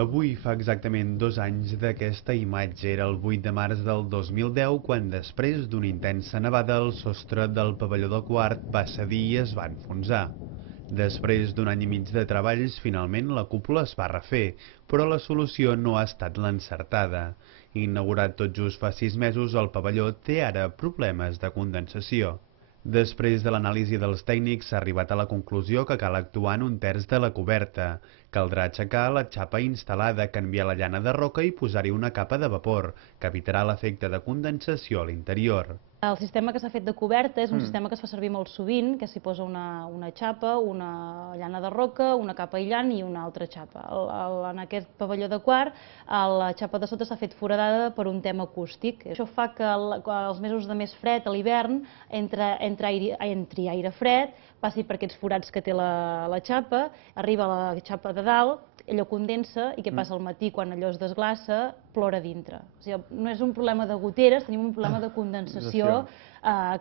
Avui fa exactament 2 anys d'aquesta imatge. Era el 8 de març del 2010 quan, després d'una intensa nevada, el sostre del pavelló del Quart va cedir i es va enfonsar. Després d'un any i mig de treballs, finalment la cúpula es va refer, però la solució no ha estat l'encertada. Inaugurat tot just fa 6 mesos, el pavelló té ara problemes de condensació. Després de l'anàlisi dels tècnics s'ha arribat a la conclusió que cal actuar en un terç de la coberta. Caldrà aixecar la xapa instal·lada, canviar la llana de roca i posar-hi una capa de vapor, que evitarà l'efecte de condensació a l'interior. El sistema que s'ha fet de coberta és un sistema que es fa servir molt sovint, que s'hi posa una xapa, una llana de roca, una capa aïllant i una altra xapa. En aquest pavelló de Quart, la xapa de sota s'ha fet foradada per un tema acústic. Això fa que als mesos de més fred, a l'hivern, entri aire fred, passi per aquests forats que té la xapa, arriba a la xapa de dalt, allò condensa i què passa al matí quan allò es desglaça, plora dintre. O sigui, no és un problema de goteres, tenim un problema de condensació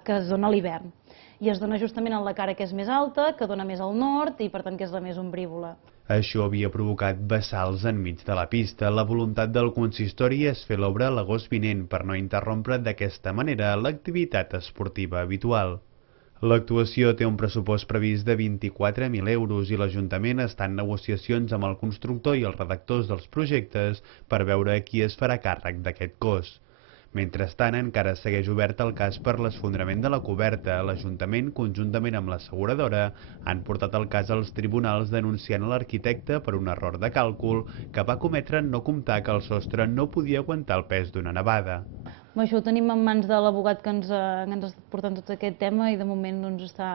que es dona a l'hivern. I es dona justament en la cara que és més alta, que dona més al nord i per tant que és la més ombrívola. Això havia provocat vessals enmig de la pista. La voluntat del consistori és fer l'obra l'agost vinent per no interrompre d'aquesta manera l'activitat esportiva habitual. L'actuació té un pressupost previst de 24.000 euros i l'Ajuntament està en negociacions amb el constructor i els redactors dels projectes per veure qui es farà càrrec d'aquest cost. Mentrestant, encara segueix obert el cas per l'esfondrament de la coberta. L'Ajuntament, conjuntament amb l'asseguradora, han portat el cas als tribunals denunciant l'arquitecte per un error de càlcul que va cometre en no comptar que el sostre no podia aguantar el pes d'una nevada. Això ho tenim en mans de l'abogat que ens ha estat portant tot aquest tema i de moment està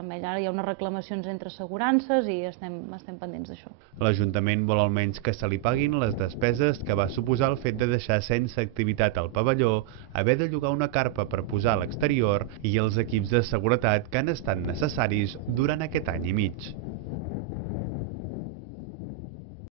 amb ell. Ara hi ha unes reclamacions entre assegurances i estem pendents d'això. L'Ajuntament vol almenys que se li paguin les despeses que va suposar el fet de deixar sense activitat al pavelló, haver de llogar una carpa per posar a l'exterior i els equips de seguretat que han estat necessaris durant aquest any i mig.